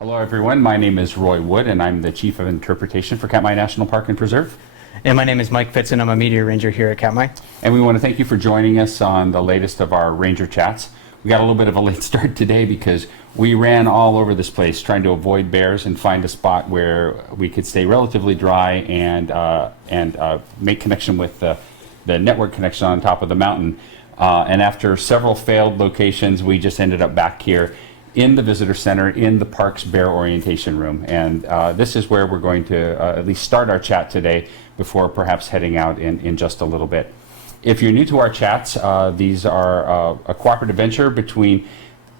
Hello, everyone. My name is Roy Wood, and I'm the Chief of Interpretation for Katmai National Park and Preserve. And my name is Mike Fitz, and I'm a media ranger here at Katmai. And we want to thank you for joining us on the latest of our Ranger Chats. We got a little bit of a late start today because we ran all over this place trying to avoid bears and find a spot where we could stay relatively dry and make connection with the network connection on top of the mountain. And after several failed locations, we just ended up back here in the visitor center in the park's bear orientation room. And this is where we're going to at least start our chat today before perhaps heading out in just a little bit. If you're new to our chats, these are a cooperative venture between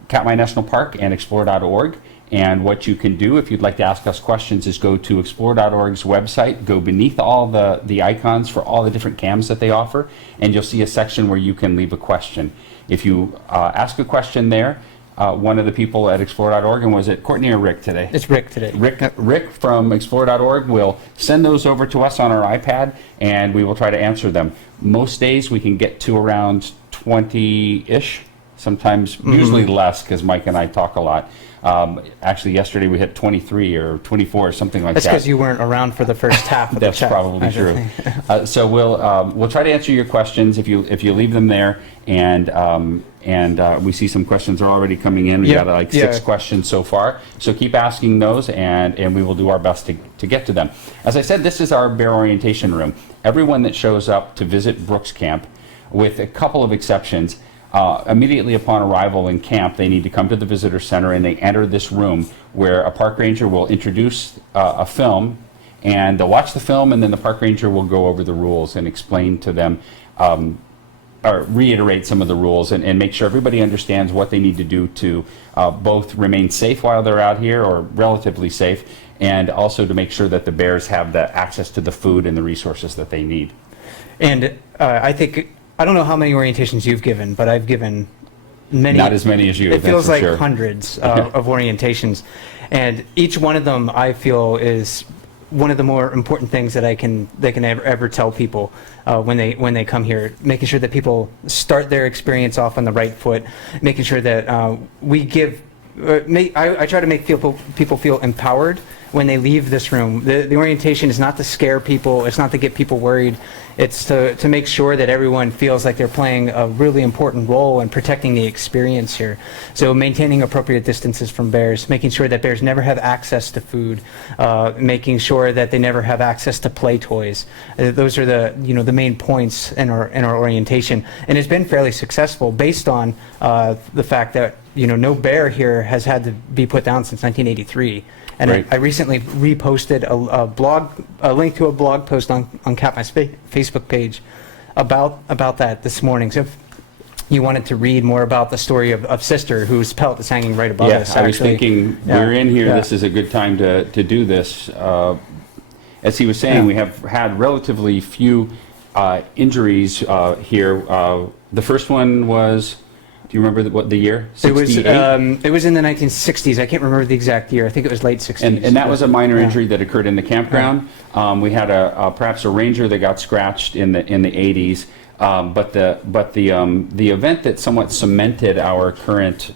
Katmai National Park and Explore.org. And what you can do if you'd like to ask us questions is go to Explore.org's website, go beneath all the icons for all the different cams that they offer, and you'll see a section where you can leave a question. If you ask a question there, one of the people at Explore.org, and was it Courtney or Rick today? It's Rick today. Rick from Explore.org will send those over to us on our iPad, and we will try to answer them. Most days we can get to around 20-ish, sometimes usually less because Mike and I talk a lot. Actually, yesterday we hit 23 or 24 or something like That's that. because you weren't around for the first half of the That's chat. probably true. So we'll try to answer your questions if you leave them there, and we see some questions are already coming in. We got like 6 questions so far. So keep asking those, and we will do our best to get to them. As I said, this is our bear orientation room. Everyone that shows up to visit Brooks Camp, with a couple of exceptions, immediately upon arrival in camp, they need to come to the visitor center and they enter this room where a park ranger will introduce a film, and they'll watch the film, and then the park ranger will go over the rules and explain to them or reiterate some of the rules and make sure everybody understands what they need to do to both remain safe while they're out here, or relatively safe, and also to make sure that the bears have the access to the food and the resources that they need. And I don't know how many orientations you've given, but I've given many. Not as many as you. It feels like sure. hundreds of orientations. And each one of them, I feel, is one of the more important things that they can ever tell people when they come here. Making sure that people start their experience off on the right foot. Making sure that we give. I try to make people feel empowered when they leave this room. The orientation is not to scare people. It's not to get people worried. It's to make sure that everyone feels like they're playing a really important role in protecting the experience here. So maintaining appropriate distances from bears, making sure that bears never have access to food, making sure that they never have access to play toys. Those are the main points in our orientation, and it's been fairly successful based on the fact that no bear here has had to be put down since 1983. And right. I recently reposted a link to a blog post on Katmai's Facebook page about that this morning. So if you wanted to read more about the story of Sister, whose pelt is hanging right above us. I was thinking we're in here. This is a good time to do this. As he was saying, we have had relatively few injuries here. The first one was. Do you remember what the year? 68? It was in the 1960s. I can't remember the exact year. I think it was late 60s. And that was a minor injury that occurred in the campground. We had perhaps a ranger that got scratched in the 80s. But the event that somewhat cemented our current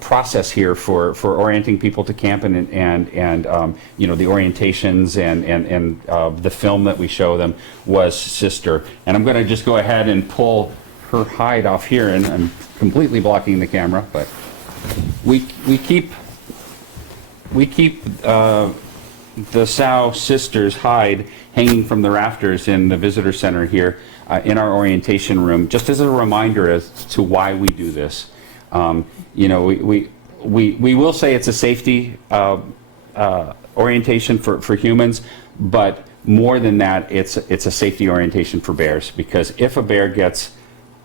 process here for orienting people to camp and the orientations and the film that we show them was Sister. And I'm going to just go ahead and pull her hide off here, and I'm completely blocking the camera, but we keep the sow Sister's hide hanging from the rafters in the visitor center here in our orientation room, just as a reminder as to why we do this. We will say it's a safety orientation for humans, but more than that, it's a safety orientation for bears, because if a bear gets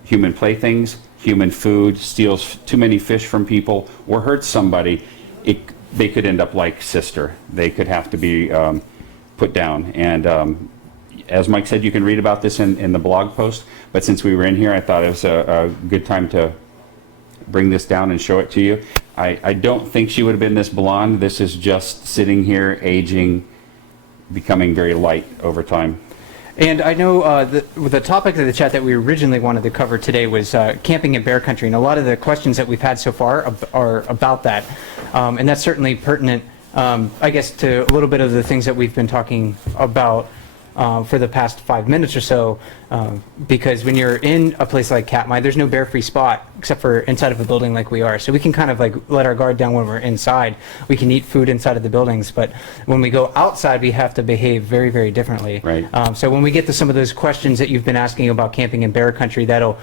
human playthings, human food, steals too many fish from people, or hurts somebody, they could end up like Sister. They could have to be put down. And as Mike said, you can read about this in the blog post, but since we were in here, I thought it was a good time to bring this down and show it to you. I don't think she would have been this blonde. This is just sitting here, aging, becoming very light over time. And I know the topic of the chat that we originally wanted to cover today was camping in bear country, and a lot of the questions that we've had so far are about that. And that's certainly pertinent, I guess, to a little bit of the things that we've been talking about for the past 5 minutes or so, because when you're in a place like Katmai, there's no bear-free spot except for inside of a building like we are. So we can kind of like let our guard down when we're inside. We can eat food inside of the buildings, but when we go outside, we have to behave very, very differently. Right. So when we get to some of those questions that you've been asking about camping in bear country, that'll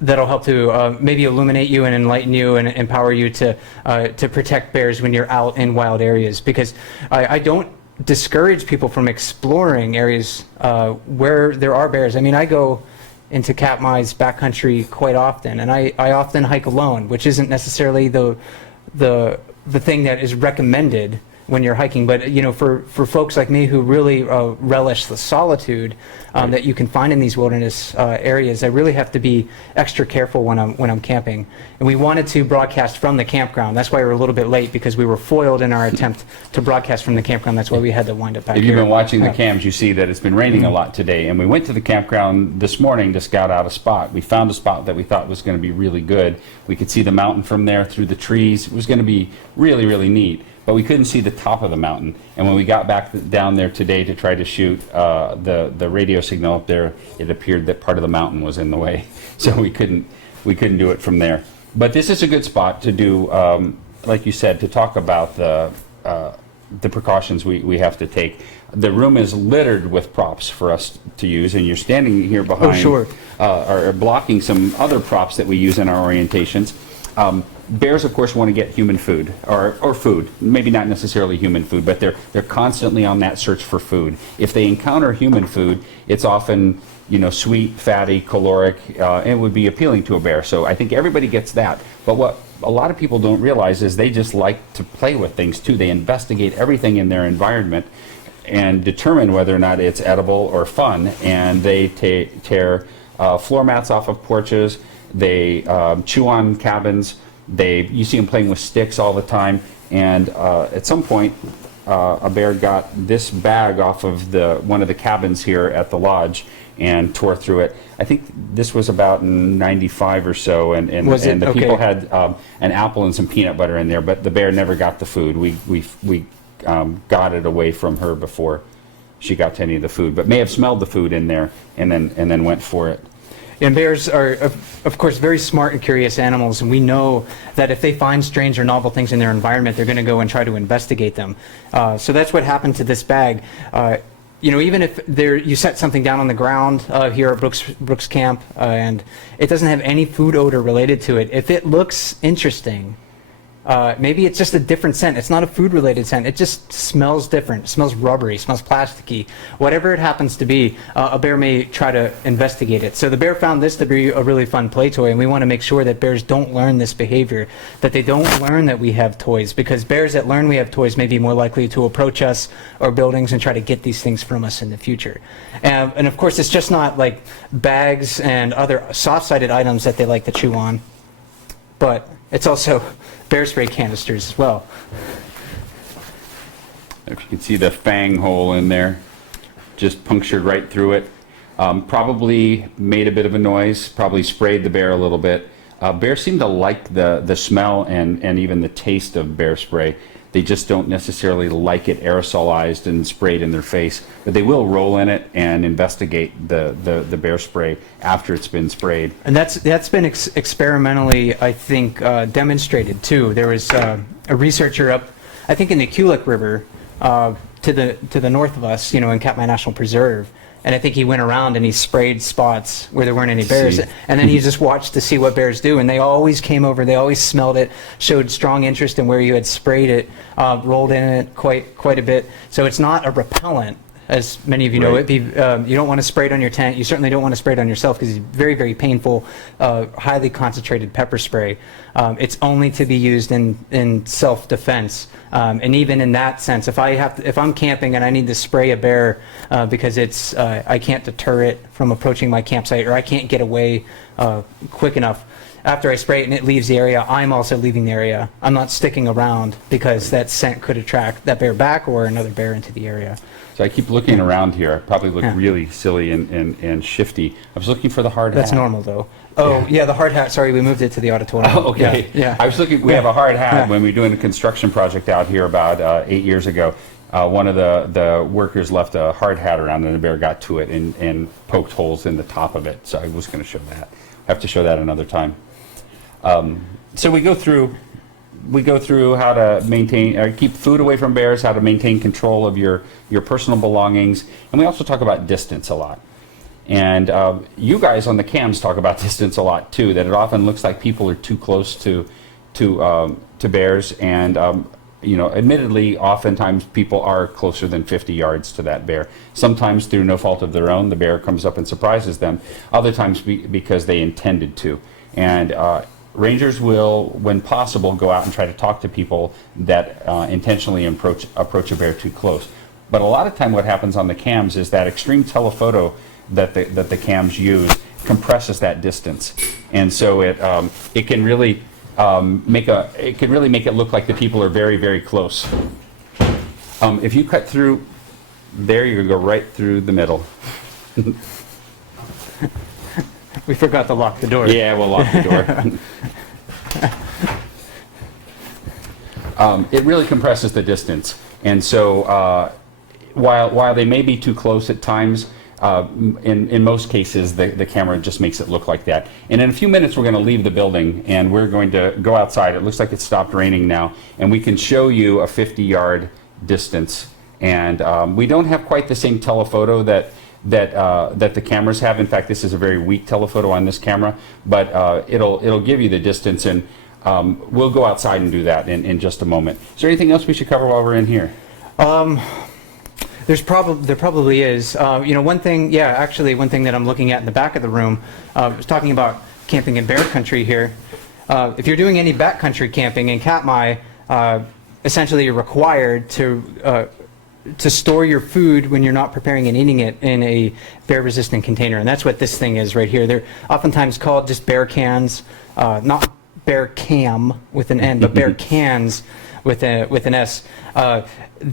help to maybe illuminate you and enlighten you and empower you to protect bears when you're out in wild areas. Because I don't discourage people from exploring areas where there are bears. I mean, I go into Katmai's backcountry quite often, and I often hike alone, which isn't necessarily the thing that is recommended when you're hiking. But you know, for folks like me who really relish the solitude that you can find in these wilderness areas, I really have to be extra careful when I'm camping. And we wanted to broadcast from the campground. That's why we're a little bit late, because we were foiled in our attempt to broadcast from the campground. That's why we had to wind up back If here. you've been watching the cams, you see that it's been raining a lot today. And we went to the campground this morning to scout out a spot. We found a spot that we thought was going to be really good. We could see the mountain from there through the trees. It was going to be really, really neat. But we couldn't see the top of the mountain. And when we got back down there today to try to shoot the radio signal up there, it appeared that part of the mountain was in the way. So we couldn't do it from there. But this is a good spot to do, like you said, to talk about the precautions we have to take. The room is littered with props for us to use, and you're standing here behind, sure. Or blocking some other props that we use in our orientations. Bears, of course, want to get human food, or food. Maybe not necessarily human food, but they're constantly on that search for food. If they encounter human food, it's often, you know, sweet, fatty, caloric, and it would be appealing to a bear. So I think everybody gets that. But what a lot of people don't realize is they just like to play with things too. They investigate everything in their environment and determine whether or not it's edible or fun. And they tear floor mats off of porches. They chew on cabins. You see them playing with sticks all the time, and at some point, a bear got this bag off of one of the cabins here at the lodge and tore through it. I think this was about in '95 or so, and the Okay. people had an apple and some peanut butter in there, but the bear never got the food. We got it away from her before she got to any of the food, but may have smelled the food in there and then went for it. And bears are, of course, very smart and curious animals, and we know that if they find strange or novel things in their environment, they're going to go and try to investigate them. So that's what happened to this bag. You know, even if you set something down on the ground here at Brooks Camp, and it doesn't have any food odor related to it, if it looks interesting, maybe it's just a different scent. It's not a food-related scent. It just smells different. It smells rubbery, smells plasticky. Whatever it happens to be, a bear may try to investigate it. So the bear found this to be a really fun play toy, and we want to make sure that bears don't learn this behavior, that they don't learn that we have toys, because bears that learn we have toys may be more likely to approach us or buildings and try to get these things from us in the future. And of course, it's just not like bags and other soft-sided items that they like to chew on, but it's also bear spray canisters as well. If you can see the fang hole in there, just punctured right through it. Probably made a bit of a noise, probably sprayed the bear a little bit. Bears seem to like the smell and even the taste of bear spray. They just don't necessarily like it aerosolized and sprayed in their face, but they will roll in it and investigate the bear spray after it's been sprayed. And that's been experimentally, I think, demonstrated too. There was a researcher up, I think, in the Kulik River to the north of us, you know, in Katmai National Preserve. And I think he went around and he sprayed spots where there weren't any bears. And then he just watched to see what bears do. And they always came over, they always smelled it, showed strong interest in where you had sprayed it, rolled in it quite a bit. So it's not a repellent, as many of you know. Right. You don't want to spray it on your tent. You certainly don't want to spray it on yourself, because it's very, very painful, highly concentrated pepper spray. It's only to be used in self-defense. And even in that sense, if I'm camping and I need to spray a bear because I can't deter it from approaching my campsite, or I can't get away quick enough, after I spray it and it leaves the area, I'm also leaving the area. I'm not sticking around because that scent could attract that bear back or another bear into the area. So I keep looking around here. I probably look Yeah. really silly and shifty. I was looking for the hard That's hat. normal though. Oh, yeah, the hard hat. Sorry, we moved it to the auditorium. Oh, okay. Yeah. I was looking, we have a hard hat. Yeah. When we were doing a construction project out here about 8 years ago, one of the workers left a hard hat around and the bear got to it and poked holes in the top of it. So I was going to show that. I have to show that another time. So we go through how to maintain, keep food away from bears, how to maintain control of your personal belongings, and we also talk about distance a lot. And you guys on the cams talk about distance a lot too. That it often looks like people are too close to bears, and admittedly, oftentimes people are closer than 50 yards to that bear. Sometimes through no fault of their own, the bear comes up and surprises them. Other times because they intended to, and rangers will, when possible, go out and try to talk to people that intentionally approach a bear too close. But a lot of time what happens on the cams is that extreme telephoto that the cams use compresses that distance. And so it can really make it look like the people are very, very close. If you cut through there, you're going to go right through the middle. We forgot to lock the door. Yeah, we'll lock the door. It really compresses the distance, and so while they may be too close at times, in most cases the camera just makes it look like that. And in a few minutes we're going to leave the building and we're going to go outside. It looks like it stopped raining now, and we can show you a 50-yard distance. And we don't have quite the same telephoto that the cameras have. In fact, this is a very weak telephoto on this camera, but it'll give you the distance, and we'll go outside and do that in just a moment. Is there anything else we should cover while we're in here? There probably is. One thing that I'm looking at in the back of the room, I was talking about camping in bear country here. If you're doing any backcountry camping in Katmai, essentially you're required to store your food when you're not preparing and eating it in a bear-resistant container, and that's what this thing is right here. They're oftentimes called just bear cans, not bear cam with an N, but bear cans with an S.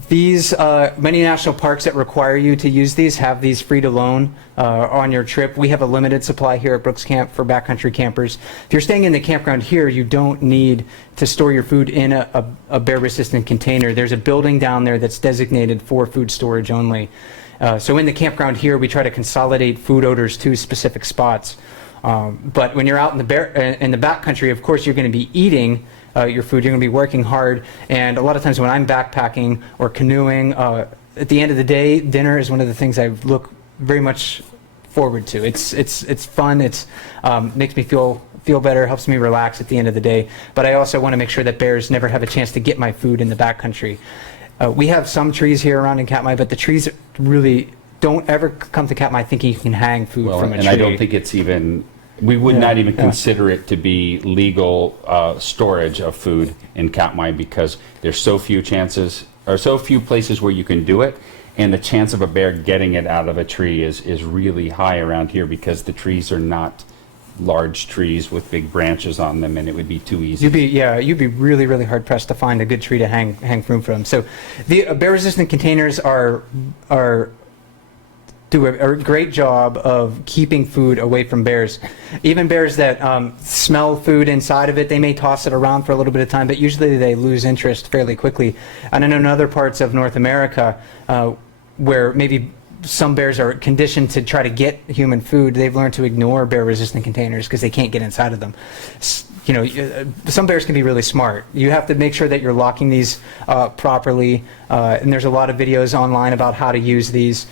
These many national parks that require you to use these have these free to loan on your trip. We have a limited supply here at Brooks Camp for backcountry campers. If you're staying in the campground here, you don't need to store your food in a bear-resistant container. There's a building down there that's designated for food storage only. So in the campground here, we try to consolidate food odors to specific spots. But when you're out in the backcountry, of course, you're going to be eating your food. You're going to be working hard, and a lot of times when I'm backpacking or canoeing, at the end of the day, dinner is one of the things I look very much forward to. It's fun. It's makes me feel better, helps me relax at the end of the day. But I also want to make sure that bears never have a chance to get my food in the backcountry. We have some trees here around in Katmai, but the trees really don't ever come to Katmai thinking you can hang food from a tree. And I don't think it's even. We would not even consider it to be legal storage of food in Katmai because there's so few chances, or so few places where you can do it, and the chance of a bear getting it out of a tree is really high around here because the trees are not large trees with big branches on them, and it would be too easy. You'd be really, really hard pressed to find a good tree to hang fruit from. So the bear-resistant containers do a great job of keeping food away from bears. Even bears that smell food inside of it, they may toss it around for a little bit of time, but usually they lose interest fairly quickly. And I know in other parts of North America where maybe some bears are conditioned to try to get human food, they've learned to ignore bear-resistant containers because they can't get inside of them. Some bears can be really smart. You have to make sure that you're locking these properly, and there's a lot of videos online about how to use these.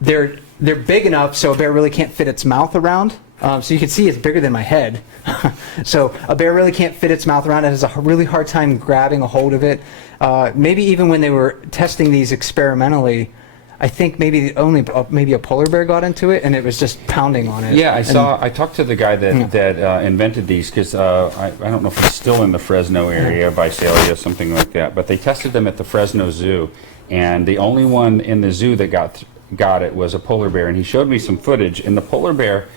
They're big enough so a bear really can't fit its mouth around. So you can see it's bigger than my head. So a bear really can't fit its mouth around it. It has a really hard time grabbing a hold of it. Maybe even when they were testing these experimentally, I think maybe a polar bear got into it and it was just pounding on it. Yeah, I talked to the guy that invented these because I don't know if it's still in the Fresno area, Visalia, something like that. But they tested them at the Fresno Zoo, and the only one in the zoo that got it was a polar bear. And he showed me some footage, and the polar bear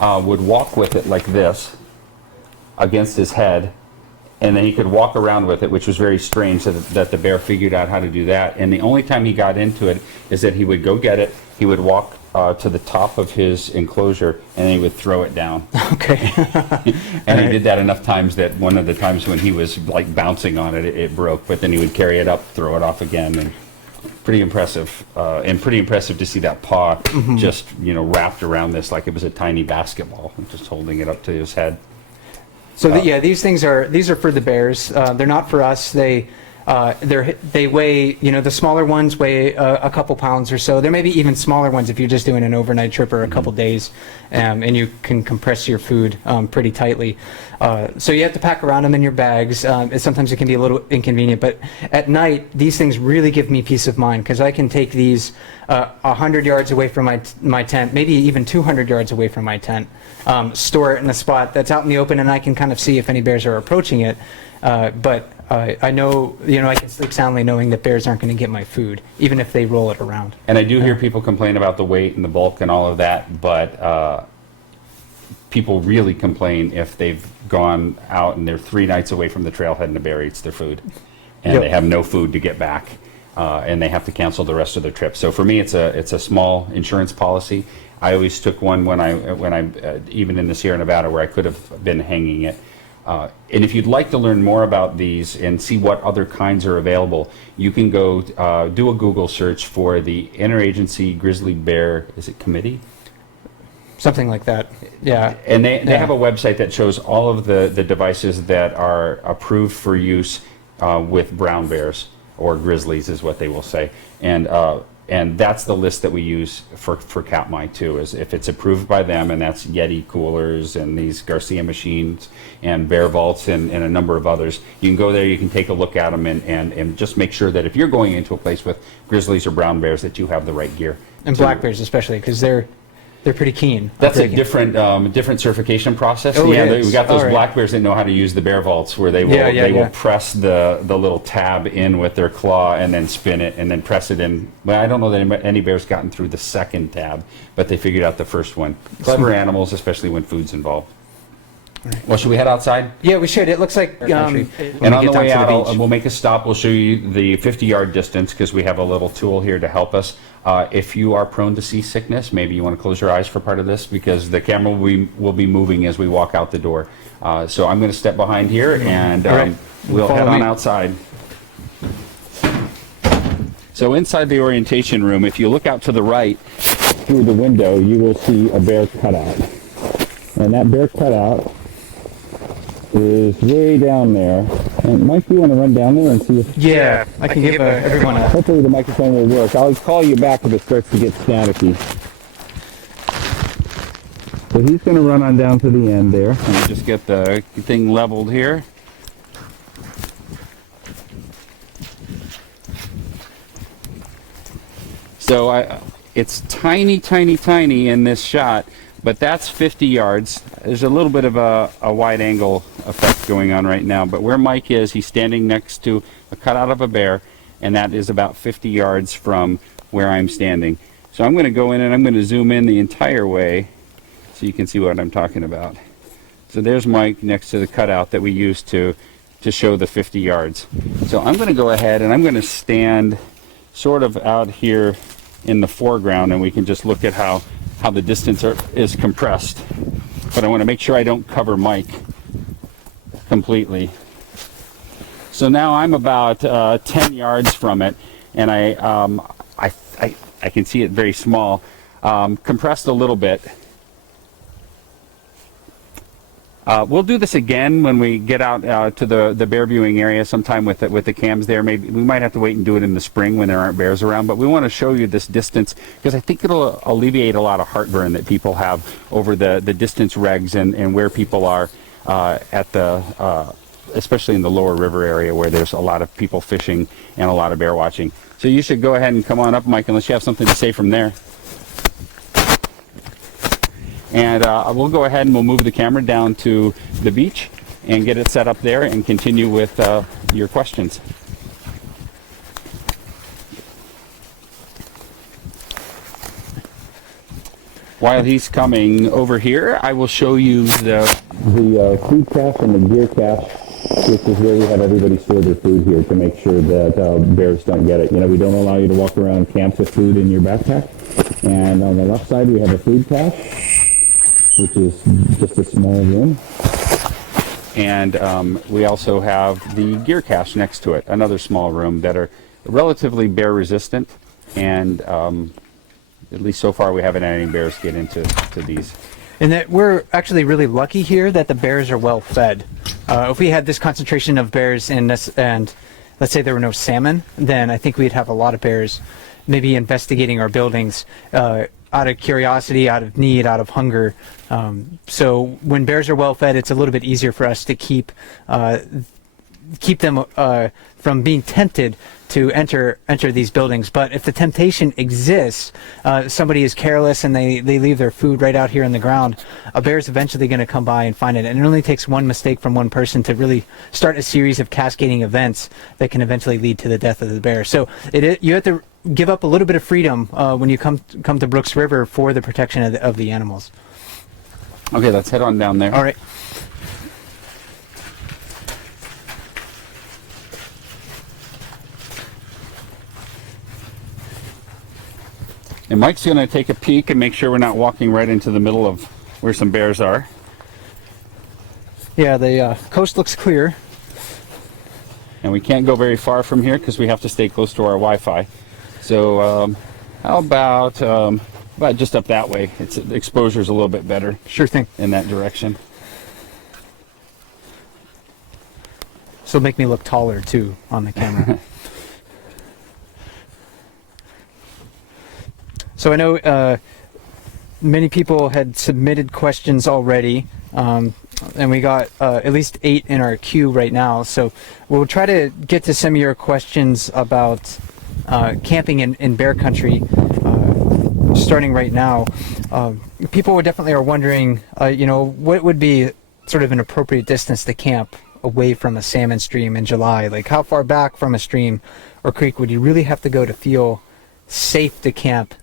would walk with it like this against his head, and then he could walk around with it, which was very strange that the bear figured out how to do that. And the only time he got into it is that he would go get it, he would walk to the top of his enclosure, and he would throw it down. Okay. And he did that enough times that one of the times when he was like bouncing on it, it broke, but then he would carry it up, throw it off again, and pretty impressive. And pretty impressive to see that paw just, wrapped around this like it was a tiny basketball, just holding it up to his head. So these are for the bears. They're not for us. They weigh, the smaller ones weigh a couple pounds or so. There may be even smaller ones if you're just doing an overnight trip or a couple days, and you can compress your food pretty tightly. So you have to pack around them in your bags. Sometimes it can be a little inconvenient, but at night these things really give me peace of mind because I can take these 100 yards away from my tent, maybe even 200 yards away from my tent, store it in a spot that's out in the open, and I can kind of see if any bears are approaching it. But I know, I can sleep soundly knowing that bears aren't going to get my food, even if they roll it around. And I do hear people complain about the weight and the bulk and all of that, but people really complain if they've gone out and they're 3 nights away from the trailhead and a bear eats their food, and they have no food to get back, and they have to cancel the rest of their trip. So for me, it's a small insurance policy. I always took one when I even in the Sierra Nevada where I could have been hanging it. And if you'd like to learn more about these and see what other kinds are available, you can go do a Google search for the Interagency Grizzly Bear, is it committee? Something like that, yeah. And they have a website that shows all of the devices that are approved for use with brown bears, or grizzlies is what they will say. And that's the list that we use for Katmai too, is if it's approved by them, and that's Yeti coolers and these Garcia machines and bear vaults and a number of others. You can go there, you can take a look at them and just make sure that if you're going into a place with grizzlies or brown bears that you have the right gear. And black bears especially, because they're pretty keen. That's a different certification process. Oh, yeah, it is. we got those All right. black bears that know how to use the bear vaults, where they will press the little tab in with their claw and then spin it and then press it in. Well, I don't know that any bears gotten through the second tab, but they figured out the first one. Clever animals, especially when food's involved. Right. Well, should we head outside? Yeah, we should. It looks like And on the way out, we'll make a stop. We'll show you the 50-yard distance because we have a little tool here to help us. If you are prone to seasickness, maybe you want to close your eyes for part of this because the camera will be moving as we walk out the door. So I'm going to step behind here and we'll head on outside. So inside the orientation room, if you look out to the right through the window, you will see a bear cutout. And that bear cutout is way down there. And Mike, you want to run down there and see if... Yeah, I can give everyone a... Hopefully the microphone will work. I'll call you back if it starts to get staticky. So he's going to run on down to the end there. Let me just get the thing leveled here. So it's tiny, tiny, tiny in this shot, but that's 50 yards. There's a little bit of a wide angle effect going on right now, but where Mike is, he's standing next to a cutout of a bear, and that is about 50 yards from where I'm standing. So I'm going to go in and I'm going to zoom in the entire way so you can see what I'm talking about. So there's Mike next to the cutout that we used to show the 50 yards. So I'm going to go ahead and I'm going to stand sort of out here in the foreground, and we can just look at how the distance is compressed. But I want to make sure I don't cover Mike completely. So now I'm about 10 yards from it, and I can see it very small, compressed a little bit. We'll do this again when we get out to the bear viewing area sometime with the cams there. Maybe we might have to wait and do it in the spring when there aren't bears around, but we want to show you this distance because I think it'll alleviate a lot of heartburn that people have over the distance regs and where people are at the especially in the lower river area where there's a lot of people fishing and a lot of bear watching. So you should go ahead and come on up, Mike, unless you have something to say from there. And we'll go ahead and we'll move the camera down to the beach and get it set up there and continue with your questions. While he's coming over here, I will show you the food cache and the gear cache, which is where we have everybody store their food here to make sure that bears don't get it. You know, we don't allow you to walk around camp with food in your backpack. And on the left side, we have a food cache, which is just a small room. And we also have the gear cache next to it, another small room that are relatively bear resistant, and at least so far we haven't had any bears get into these. And that we're actually really lucky here that the bears are well fed. If we had this concentration of bears and let's say there were no salmon, then I think we'd have a lot of bears maybe investigating our buildings out of curiosity, out of need, out of hunger. So when bears are well fed, it's a little bit easier for us to keep them from being tempted to enter these buildings. But if the temptation exists, somebody is careless and they leave their food right out here on the ground, a bear is eventually going to come by and find it. And it only takes one mistake from one person to really start a series of cascading events that can eventually lead to the death of the bear. So you have to give up a little bit of freedom when you come to Brooks River for the protection of the animals. Okay, let's head on down there. All right. And Mike's going to take a peek and make sure we're not walking right into the middle of where some bears are. Yeah, the coast looks clear. And we can't go very far from here because we have to stay close to our Wi-Fi. So how about just up that way? The exposure's a little bit better. Sure thing. In that direction. So make me look taller too on the camera. So I know many people had submitted questions already, and we got at least 8 in our queue right now. So we'll try to get to some of your questions about camping in bear country, starting right now. People definitely are wondering, what would be sort of an appropriate distance to camp away from a salmon stream in July? Like, how far back from a stream or creek would you really have to go to feel safe to camp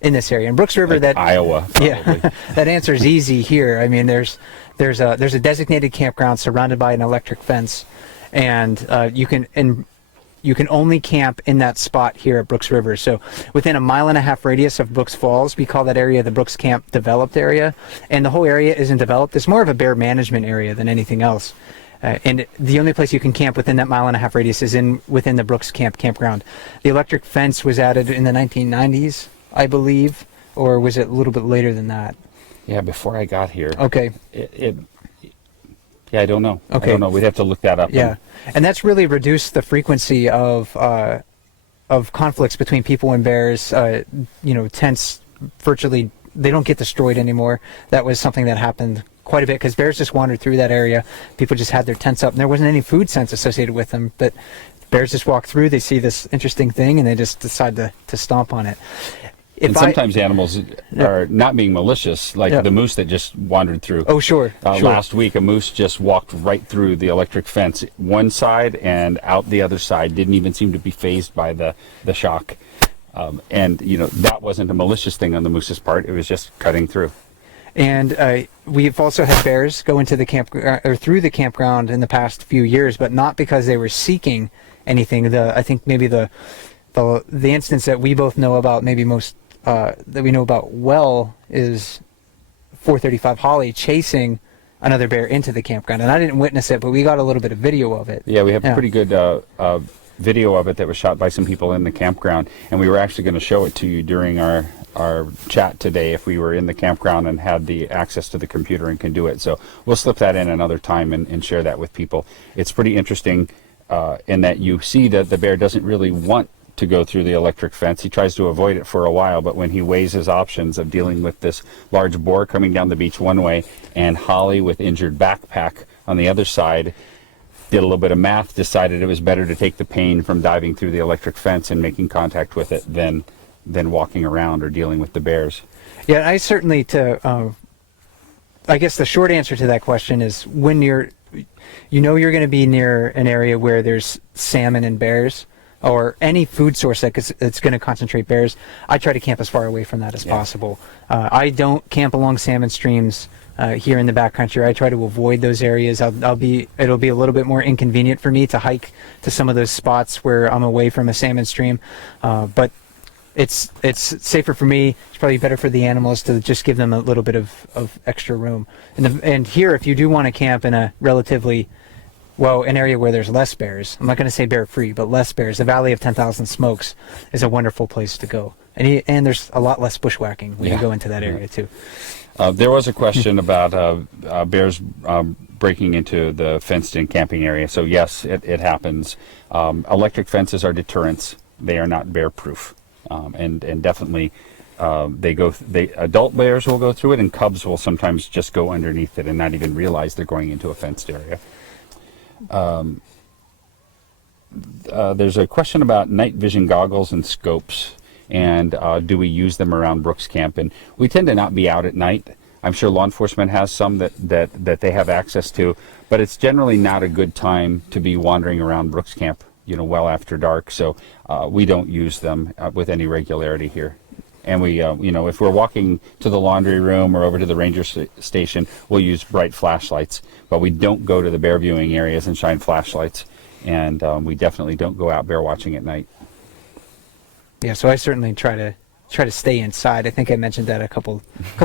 in this area? In Brooks River, like Iowa, probably. Yeah, that answer is easy here. I mean, there's a designated campground surrounded by an electric fence, and you can only camp in that spot here at Brooks River. So within a 1.5 mile radius of Brooks Falls, we call that area the Brooks Camp Developed Area, and the whole area isn't developed. It's more of a bear management area than anything else. And the only place you can camp within that 1.5 mile radius is within the Brooks Campground. The electric fence was added in the 1990s, I believe, or was it a little bit later than that? Yeah, before I got here. Okay. Yeah, I don't know. Okay. I don't know. We'd have to look that up. Yeah, and that's really reduced the frequency of conflicts between people and bears. Tents virtually, they don't get destroyed anymore. That was something that happened quite a bit because bears just wandered through that area. People just had their tents up, and there wasn't any food sense associated with them. But bears just walk through, they see this interesting thing, and they just decide to stomp on it. And sometimes animals are not being malicious, like the moose that just wandered through. Oh, sure. Last week, a moose just walked right through the electric fence, one side and out the other side. Didn't even seem to be fazed by the shock. And that wasn't a malicious thing on the moose's part. It was just cutting through. And we've also had bears go into the camp or through the campground in the past few years, but not because they were seeking anything. I think maybe the instance that we both know about, maybe most that we know about well, is 435 Holly chasing another bear into the campground. And I didn't witness it, but we got a little bit of video of it. Yeah, we have a pretty good video of it that was shot by some people in the campground, and we were actually going to show it to you during our chat today if we were in the campground and had the access to the computer and can do it. So we'll slip that in another time and share that with people. It's pretty interesting in that you see that the bear doesn't really want to go through the electric fence. He tries to avoid it for a while, but when he weighs his options of dealing with this large boar coming down the beach one way and Holly with injured backpack on the other side, did a little bit of math, decided it was better to take the pain from diving through the electric fence and making contact with it than walking around or dealing with the bears. Yeah, I certainly I guess the short answer to that question is when you're going to be near an area where there's salmon and bears, or any food source that's going to concentrate bears, I try to camp as far away from that as possible. I don't camp along salmon streams here in the backcountry. I try to avoid those areas. It'll be a little bit more inconvenient for me to hike to some of those spots where I'm away from a salmon stream, but it's safer for me. It's probably better for the animals to just give them a little bit of extra room. And here, if you do want to camp in a relatively, an area where there's less bears, I'm not going to say bear free, but less bears, the Valley of 10,000 Smokes is a wonderful place to go. And there's a lot less bushwhacking when you go into that area too. There was a question about bears breaking into the fenced-in camping area. So yes, it happens. Electric fences are deterrents. They are not bear-proof. And definitely adult bears will go through it, and cubs will sometimes just go underneath it and not even realize they're going into a fenced area. There's a question about night vision goggles and scopes, and do we use them around Brooks Camp? And we tend to not be out at night. I'm sure law enforcement has some that they have access to, but it's generally not a good time to be wandering around Brooks Camp, well after dark. So we don't use them with any regularity here. And we, if we're walking to the laundry room or over to the ranger station, we'll use bright flashlights. But we don't go to the bear viewing areas and shine flashlights. And we definitely don't go out bear watching at night. Yeah, so I certainly try to stay inside. I think I mentioned that a couple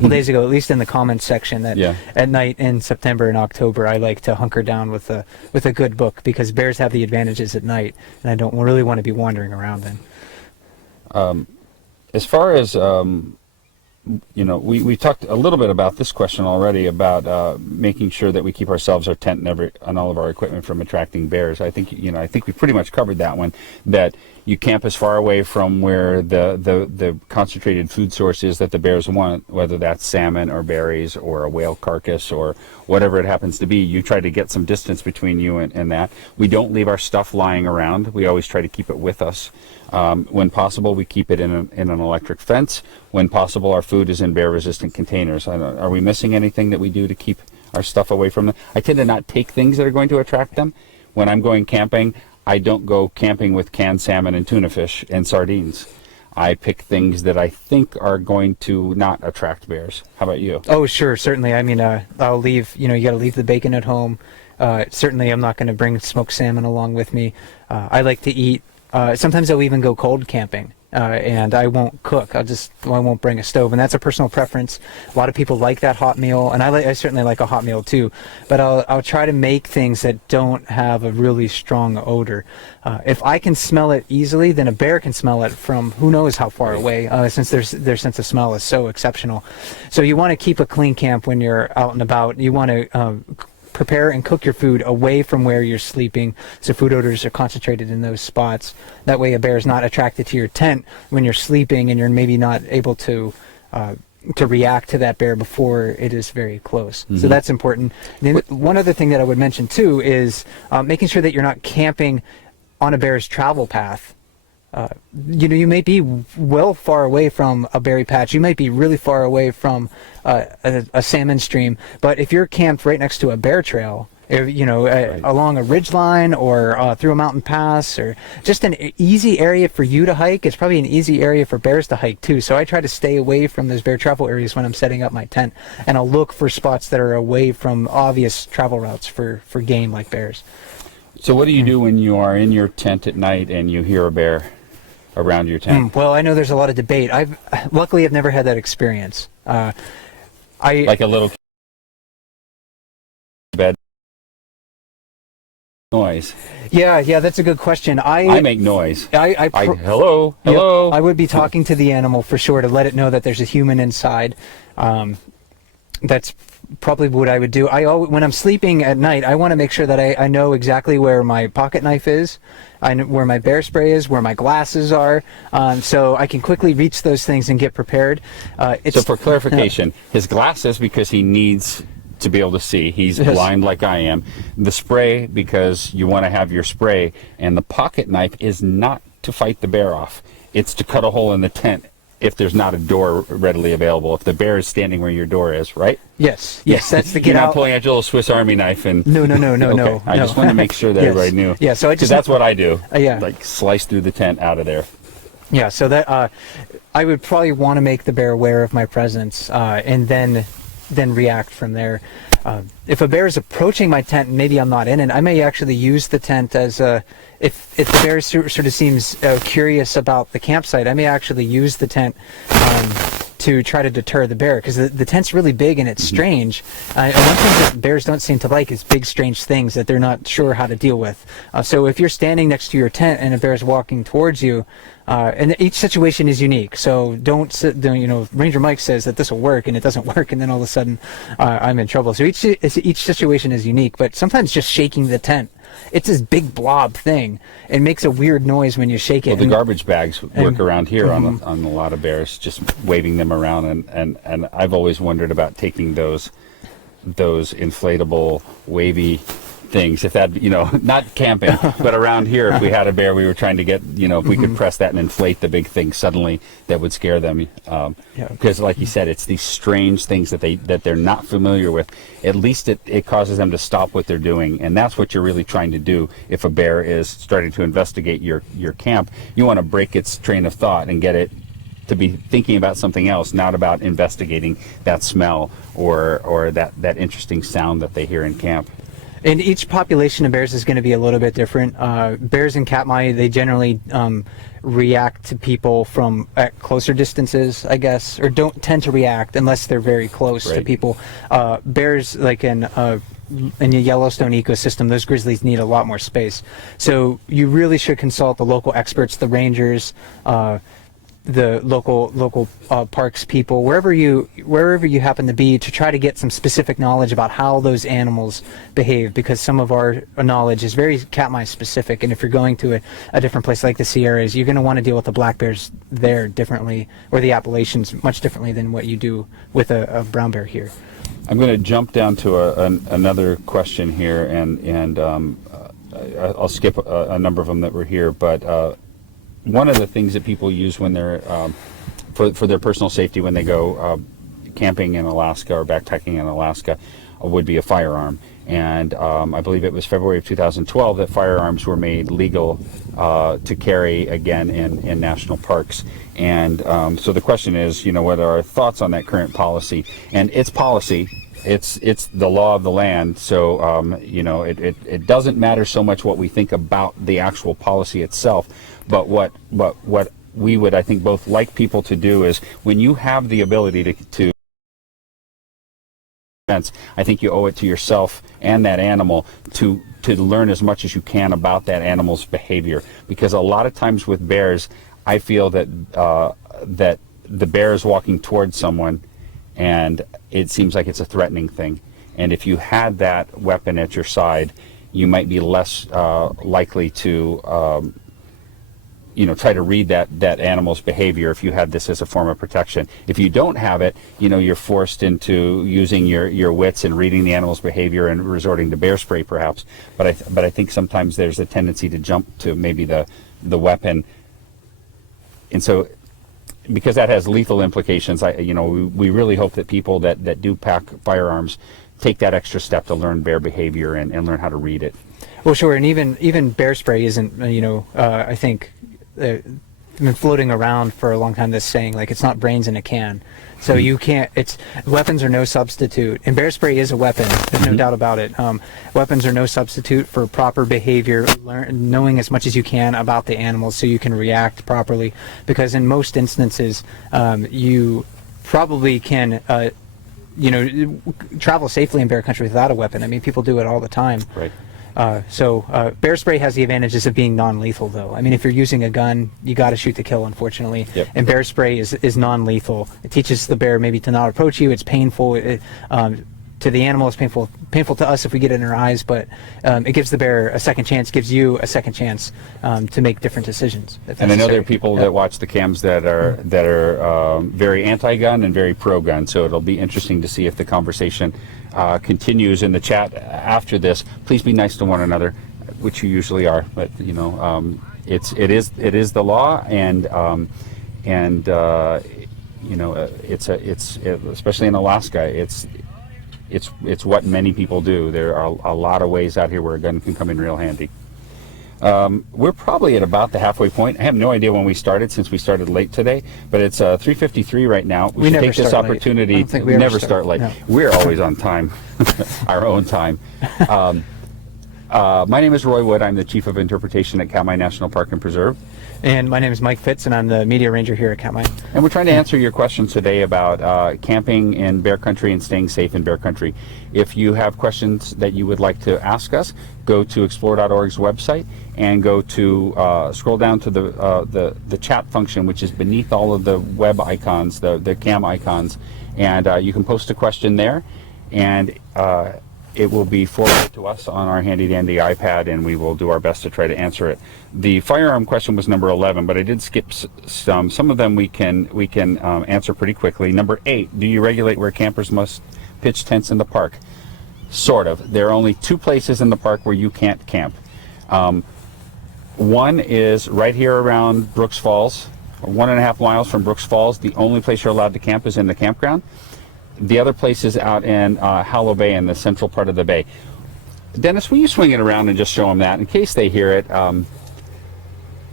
days ago, at least in the comments section, that at night in September and October, I like to hunker down with a good book, because bears have the advantages at night, and I don't really want to be wandering around then. As far as we talked a little bit about this question already, about making sure that we keep ourselves, our tent, and all of our equipment from attracting bears. I think we pretty much covered that one. That you camp as far away from where the concentrated food source is that the bears want, whether that's salmon or berries or a whale carcass or whatever it happens to be. You try to get some distance between you and that. We don't leave our stuff lying around. We always try to keep it with us. When possible, we keep it in an electric fence. When possible, our food is in bear-resistant containers. Are we missing anything that we do to keep our stuff away from them? I tend to not take things that are going to attract them. When I'm going camping, I don't go camping with canned salmon and tuna fish and sardines. I pick things that I think are going to not attract bears. How about you? Oh, sure, certainly. I mean, I'll leave, you got to leave the bacon at home. Certainly, I'm not going to bring smoked salmon along with me. I like to eat. Sometimes I'll even go cold camping, and I won't cook. I won't bring a stove, and that's a personal preference. A lot of people like that hot meal, and I certainly like a hot meal too. But I'll try to make things that don't have a really strong odor. If I can smell it easily, then a bear can smell it from who knows how far away, since their sense of smell is so exceptional. So you want to keep a clean camp when you're out and about. You want to prepare and cook your food away from where you're sleeping, so food odors are concentrated in those spots. That way a bear is not attracted to your tent when you're sleeping, and you're maybe not able to react to that bear before it is very close. Mm-hmm. So that's important. Then one other thing that I would mention too is making sure that you're not camping on a bear's travel path. You may be well far away from a berry patch. You might be really far away from a salmon stream. But if you're camped right next to a bear trail, along a ridge line or through a mountain pass, or just an easy area for you to hike, it's probably an easy area for bears to hike too. So I try to stay away from those bear travel areas when I'm setting up my tent, and I'll look for spots that are away from obvious travel routes for game like bears. So what do you do when you are in your tent at night and you hear a bear around your tent? Well, I know there's a lot of debate. Luckily I've never had that experience. Like a little bed noise. Yeah, that's a good question. I make noise. Hello. Hello. I would be talking to the animal for sure to let it know that there's a human inside. That's probably what I would do. When I'm sleeping at night, I want to make sure that I know exactly where my pocket knife is, I know where my bear spray is, where my glasses are, so I can quickly reach those things and get prepared. So for clarification, his glasses because he needs to be able to see. He's blind like I am. The spray because you want to have your spray, and the pocket knife is not to fight the bear off. It's to cut a hole in the tent if there's not a door readily available, if the bear is standing where your door is, right? Yes, that's the You're get not out. pulling out your little Swiss Army knife and... No. Okay. I just wanted to make sure that Yes. everybody knew. Yeah, so I 'Cause just... that's what I do. Yeah. Like slice through the tent out of there. Yeah, so that I would probably want to make the bear aware of my presence, and then react from there. If a bear is approaching my tent and maybe I'm not in it, I may actually use the tent as a... If the bear sort of seems curious about the campsite, I may actually use the tent to try to deter the bear, because the tent's really big and it's strange. And one thing that bears don't seem to like is big, strange things that they're not sure how to deal with. So if you're standing next to your tent and a bear's walking towards you, and each situation is unique, so don't Ranger Mike says that this will work and it doesn't work, and then all of a sudden I'm in trouble. So each situation is unique, but sometimes just shaking the tent, it's this big blob thing. It makes a weird noise when you shake it. Well, the garbage bags work around here on a lot of bears, just waving them around, and I've always wondered about taking those inflatable wavy things, if that, not camping, but around here, if we had a bear, we were trying to get, if we could press that and inflate the big thing suddenly, that would scare them. Because like you said, it's these strange things that they're not familiar with. At least it causes them to stop what they're doing, and that's what you're really trying to do. If a bear is starting to investigate your camp, you want to break its train of thought and get it to be thinking about something else, not about investigating that smell or that interesting sound that they hear in camp. And each population of bears is going to be a little bit different. Bears in Katmai, they generally react to people from at closer distances, I guess, or don't tend to react unless they're very close to people. Bears, like in the Yellowstone ecosystem, those grizzlies need a lot more space. So you really should consult the local experts, the rangers, the local parks people, wherever you happen to be, to try to get some specific knowledge about how those animals behave, because some of our knowledge is very Katmai specific, and if you're going to a different place like the Sierras, you're going to want to deal with the black bears there differently, or the Appalachians much differently than what you do with a brown bear here. I'm going to jump down to another question here, and I'll skip a number of them that were here, but one of the things that people use when they're for their personal safety when they go camping in Alaska or backpacking in Alaska would be a firearm. And I believe it was February of 2012 that firearms were made legal to carry again in national parks. And so the question is, what are our thoughts on that current policy? And it's policy. It's the law of the land, so it doesn't matter so much what we think about the actual policy itself, but what we would, I think, both like people to do is, when you have the ability to I think you owe it to yourself and that animal to learn as much as you can about that animal's behavior, because a lot of times with bears, I feel that that the bear is walking towards someone and it seems like it's a threatening thing. And if you had that weapon at your side, you might be less likely to, try to read that animal's behavior if you had this as a form of protection. If you don't have it, you're forced into using your wits and reading the animal's behavior and resorting to bear spray, perhaps. But I think sometimes there's a tendency to jump to maybe the weapon, and so, because that has lethal implications, we really hope that people that do pack firearms take that extra step to learn bear behavior and learn how to read it. Well, sure, and even bear spray isn't, I think, been floating around for a long time, this saying, like, it's not brains in a can. So you can't, weapons are no substitute, and bear spray is a weapon, there's no doubt about it. Weapons are no substitute for proper behavior, knowing as much as you can about the animals so you can react properly, because in most instances, you probably can, travel safely in bear country without a weapon. I mean, people do it all the time. Right. So bear spray has the advantages of being non-lethal, though. I mean, if you're using a gun, you got to shoot to kill, unfortunately. Yep. And bear spray is non-lethal. It teaches the bear maybe to not approach you. It's painful. To the animal, it's painful to us if we get it in our eyes, but it gives the bear a second chance, gives you a second chance to make different decisions. And I know there are people that watch the cams that are very anti-gun and very pro-gun, so it'll be interesting to see if the conversation continues in the chat after this. Please be nice to one another, which you usually are, but it is the law, and and you know, it's especially in Alaska, it's what many people do. There are a lot of ways out here where a gun can come in real handy. We're probably at about the halfway point. I have no idea when we started, since we started late today, but it's 3:53 right now. We should never take this start late. opportunity. I don't think we We ever never start. start late. No. We're always on time, our own time. My name is Roy Wood. I'm the Chief of Interpretation at Katmai National Park and Preserve. And my name is Mike Fitz, and I'm the media ranger here at Katmai. And we're trying to answer your questions today about camping in bear country and staying safe in bear country. If you have questions that you would like to ask us, go to explore.org's website and go to scroll down to the chat function, which is beneath all of the web icons, the cam icons, and you can post a question there, and it will be forwarded to us on our handy dandy iPad, and we will do our best to try to answer it. The firearm question was number 11, but I did skip some. Some of them we can answer pretty quickly. Number 8, do you regulate where campers must pitch tents in the park? Sort of. There are only 2 places in the park where you can't camp. One is right here around Brooks Falls, 1.5 miles from Brooks Falls. The only place you're allowed to camp is in the campground. The other place is out in Hallow Bay, in the central part of the bay. Dennis, will you swing it around and just show them that in case they hear it?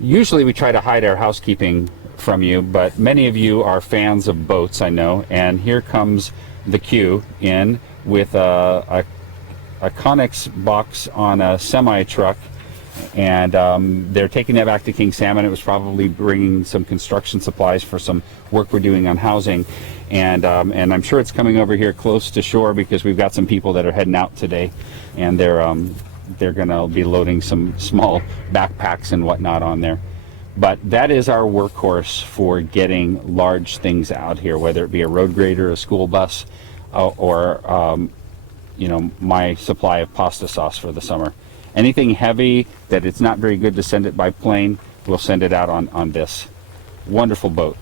Usually we try to hide our housekeeping from you, but many of you are fans of boats, I know, and here comes the queue in with a Conex box on a semi-truck, and they're taking that back to King Salmon. It was probably bringing some construction supplies for some work we're doing on housing, and I'm sure it's coming over here close to shore because we've got some people that are heading out today, and they're going to be loading some small backpacks and whatnot on there. But that is our workhorse for getting large things out here, whether it be a road grader, a school bus, or you know, my supply of pasta sauce for the summer. Anything heavy that it's not very good to send it by plane, we'll send it out on this wonderful boat.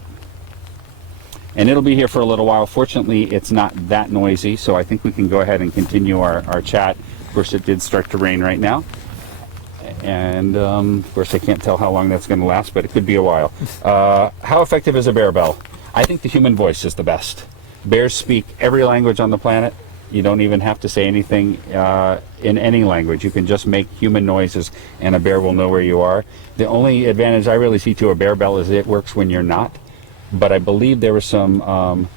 And it'll be here for a little while. Fortunately, it's not that noisy, so I think we can go ahead and continue our chat. Of course, it did start to rain right now. And of course, I can't tell how long that's going to last, but it could be a while. How effective is a bear bell? I think the human voice is the best. Bears speak every language on the planet. You don't even have to say anything in any language. You can just make human noises and a bear will know where you are. The only advantage I really see to a bear bell is it works when you're not. But I believe there was some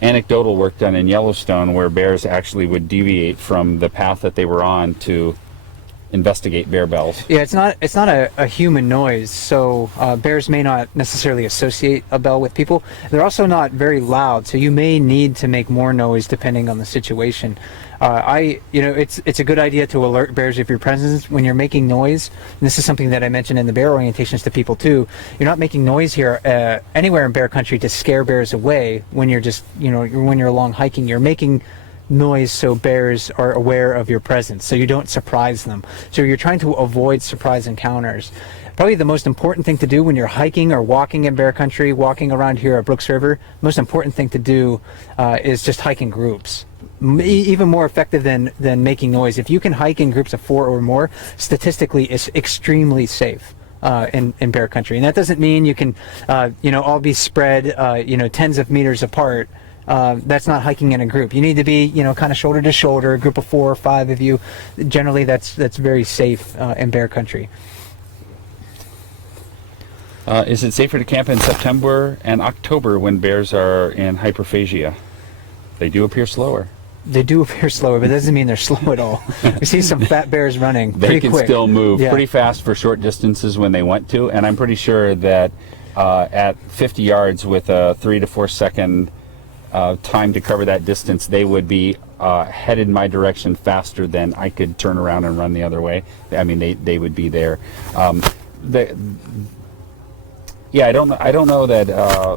anecdotal work done in Yellowstone where bears actually would deviate from the path that they were on to investigate bear bells. Yeah, it's not a human noise, so bears may not necessarily associate a bell with people. They're also not very loud, so you may need to make more noise depending on the situation. It's a good idea to alert bears of your presence when you're making noise. And this is something that I mentioned in the bear orientations to people too. You're not making noise here anywhere in bear country to scare bears away. When you're just, when you're along hiking, you're making noise so bears are aware of your presence, so you don't surprise them. So you're trying to avoid surprise encounters. Probably the most important thing to do when you're hiking or walking in bear country, walking around here at Brooks River, most important thing to do is just hike in groups. Even more effective than making noise. If you can hike in groups of 4 or more, statistically it's extremely safe in bear country. And that doesn't mean you can all be spread tens of meters apart. That's not hiking in a group. You need to be, kind of shoulder to shoulder, a group of 4 or 5 of you. Generally, that's very safe in bear country. Is it safer to camp in September and October when bears are in hyperphagia? They do appear slower. They do appear slower, but that doesn't mean they're slow at all. We see some fat bears running They can quick. still move Yeah. pretty fast for short distances when they want to, and I'm pretty sure that at 50 yards with a 3 to 4 second time to cover that distance, they would be headed my direction faster than I could turn around and run the other way. I mean, they would be there. I don't know that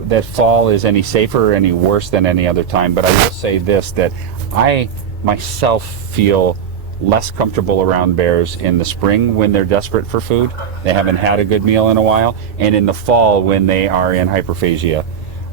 that fall is any safer or any worse than any other time, but I will say this, that I myself feel less comfortable around bears in the spring when they're desperate for food. They haven't had a good meal in a while, and in the fall when they are in hyperphagia.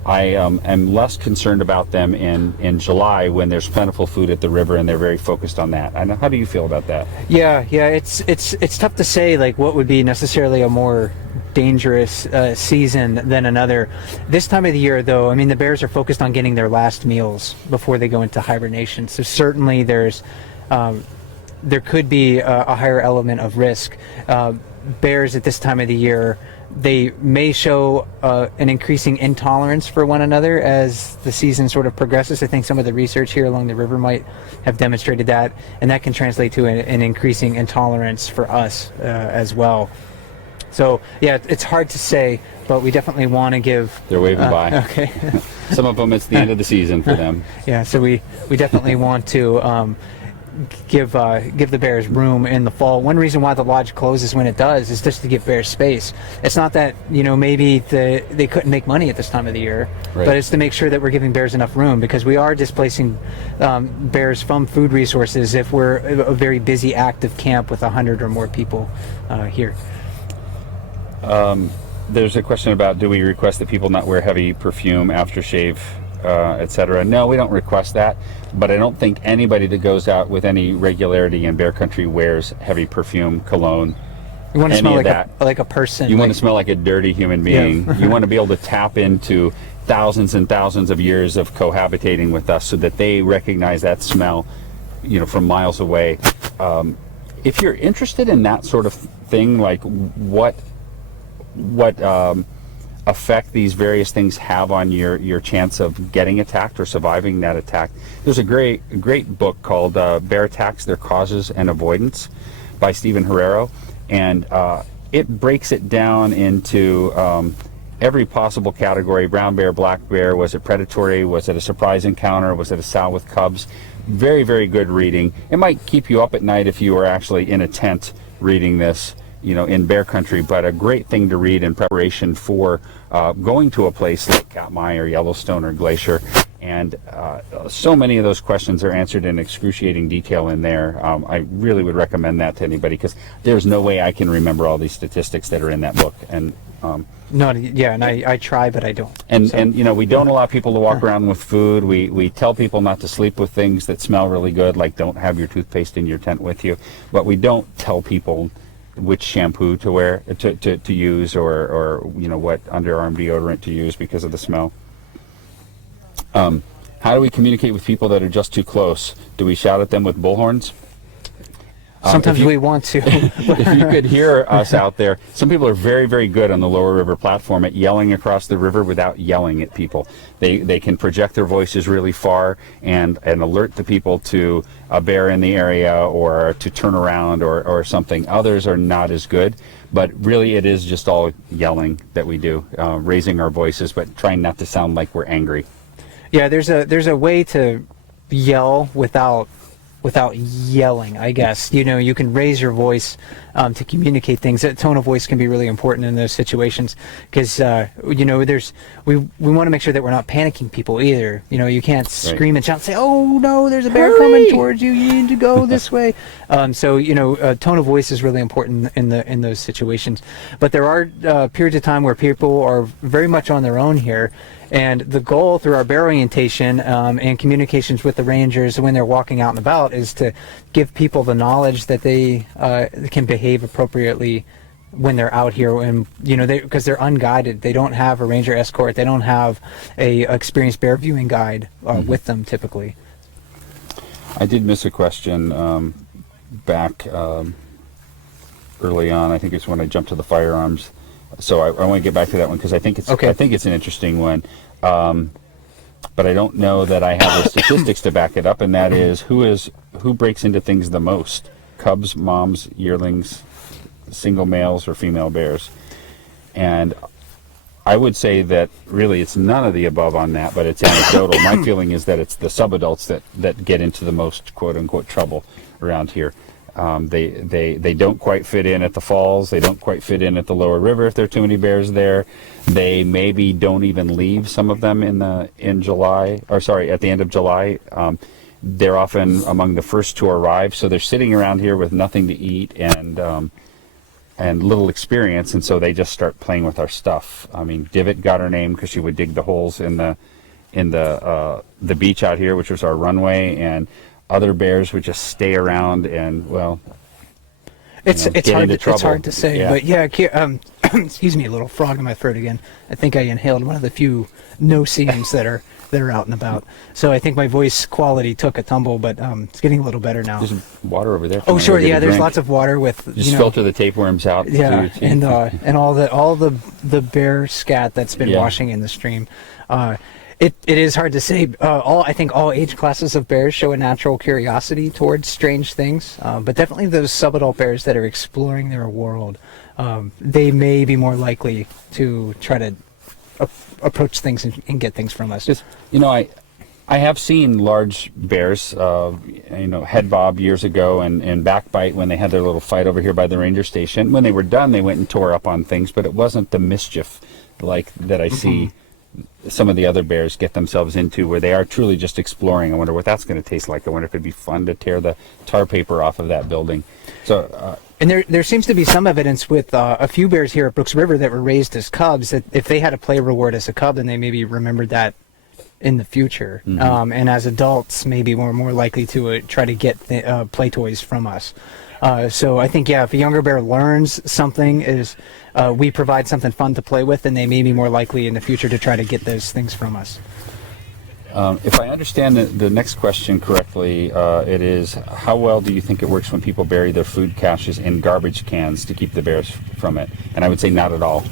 I am less concerned about them in July when there's plentiful food at the river and they're very focused on that. How do you feel about that? Yeah, it's tough to say like what would be necessarily a more dangerous season than another. This time of the year, though, I mean, the bears are focused on getting their last meals before they go into hibernation. So certainly there could be a higher element of risk. Bears at this time of the year, they may show an increasing intolerance for one another as the season sort of progresses. I think some of the research here along the river might have demonstrated that, and that can translate to an increasing intolerance for us as well. So, yeah, it's hard to say, but we definitely want to give... They're waving by. Okay. Some of them, it's the end of the season for them. Yeah, so we definitely want to give the bears room in the fall. One reason why the lodge closes when it does is just to give bears space. It's not that, maybe they couldn't make money at this time of the year, right, but it's to make sure that we're giving bears enough room, because we are displacing bears from food resources if we're a very busy active camp with 100 or more people here. There's a question about, do we request that people not wear heavy perfume, aftershave, etc.? No, we don't request that, but I don't think anybody that goes out with any regularity in bear country wears heavy perfume, cologne. You want to smell like a person. You want to smell like a dirty human being. Yeah. You want to be able to tap into thousands and thousands of years of cohabitating with us so that they recognize that smell, from miles away. If you're interested in that sort of thing, like what effect these various things have on your chance of getting attacked or surviving that attack, there's a great book called Bear Attacks, Their Causes and Avoidance by Stephen Herrero, and it breaks it down into every possible category: brown bear, black bear, was it predatory, was it a surprise encounter, was it a sow with cubs. Very, very good reading. It might keep you up at night if you were actually in a tent reading this, in bear country, but a great thing to read in preparation for going to a place like Katmai or Yellowstone or Glacier. And so many of those questions are answered in excruciating detail in there. I really would recommend that to anybody, because there's no way I can remember all these statistics that are in that book. And I try, but I don't. And we don't allow people to walk around with food. We tell people not to sleep with things that smell really good, like don't have your toothpaste in your tent with you. But we don't tell people which shampoo to wear, to use, or what underarm deodorant to use because of the smell. How do we communicate with people that are just too close? Do we shout at them with bullhorns? Sometimes we want to. If you could hear us out there, some people are very, very good on the lower river platform at yelling across the river without yelling at people. They can project their voices really far and alert the people to a bear in the area or to turn around or something. Others are not as good, but really it is just all yelling that we do, raising our voices, but trying not to sound like we're angry. Yeah, there's a way to yell without yelling, I guess. You can raise your voice to communicate things. That tone of voice can be really important in those situations, because we want to make sure that we're not panicking people either. You can't scream and shout and say, "Oh no, there's a bear coming towards you. You need to go this way." Tone of voice is really important in those situations. But there are periods of time where people are very much on their own here. And the goal through our bear orientation and communications with the rangers when they're walking out and about is to give people the knowledge that they can behave appropriately when they're out here, and because they're unguided. They don't have a ranger escort. They don't have a experienced bear viewing guide with them typically. I did miss a question back early on. I think it's when I jumped to the firearms. So I want to get back to that one because I think it's okay. I think it's an interesting one, but I don't know that I have the statistics to back it up. And that is who breaks into things the most: cubs, moms, yearlings, single males, or female bears. And I would say that really it's none of the above on that, but it's anecdotal. My feeling is that it's the subadults that get into the most quote unquote trouble around here. They don't quite fit in at the falls. They don't quite fit in at the lower river if there are too many bears there. They maybe don't even leave, some of them at the end of July. They're often among the first to arrive, so they're sitting around here with nothing to eat and little experience, and so they just start playing with our stuff. I mean, Divot got her name because she would dig the holes in the beach out here, which was our runway, and other bears would just stay around and it's hard to say. Yeah. But excuse me, a little frog in my throat again. I think I inhaled one of the few no-seams that are out and about. So I think my voice quality took a tumble, but it's getting a little better now. There's water over there. Oh, sure. Yeah, there's lots of water with, Just filter the tapeworms out. Yeah, and all the bear scat that's been washing in the stream. It is hard to say. I think all age classes of bears show a natural curiosity towards strange things, but definitely those subadult bears that are exploring their world, they may be more likely to try to approach things and get things from us. Just, I have seen large bears, head bob years ago and backbite when they had their little fight over here by the ranger station. When they were done, they went and tore up on things, but it wasn't the mischief like that I see some of the other bears get themselves into, where they are truly just exploring. I wonder what that's going to taste like. I wonder if it'd be fun to tear the tar paper off of that building. So, and there seems to be some evidence with a few bears here at Brooks River that were raised as cubs, that if they had a play reward as a cub, then they maybe remembered that in the future. And as adults, maybe we're more likely to try to get play toys from us. So I think, if a younger bear learns something, we provide something fun to play with, and they may be more likely in the future to try to get those things from us. If I understand the next question correctly, it is, how well do you think it works when people bury their food caches in garbage cans to keep the bears from it? And I would say not at all.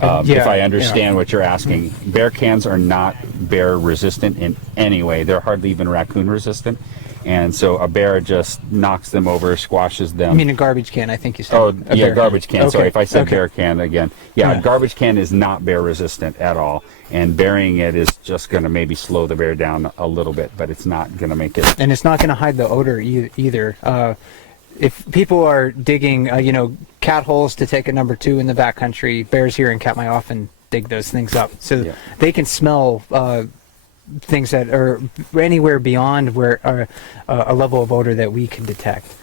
If I understand what you're asking. Bear cans are not bear resistant in any way. They're hardly even raccoon resistant. And so a bear just knocks them over, squashes them. I mean a garbage can, I think you said. Oh, yeah, garbage can. Okay. Sorry, if I said bear can again. Yeah, a garbage can is not bear resistant at all. And burying it is just going to maybe slow the bear down a little bit, but it's not going to make it. And it's not going to hide the odor either. If people are digging, cat holes to take a number 2 in the backcountry, bears here in Katmai often dig those things up. So they can smell things that are anywhere beyond where a level of odor that we can detect.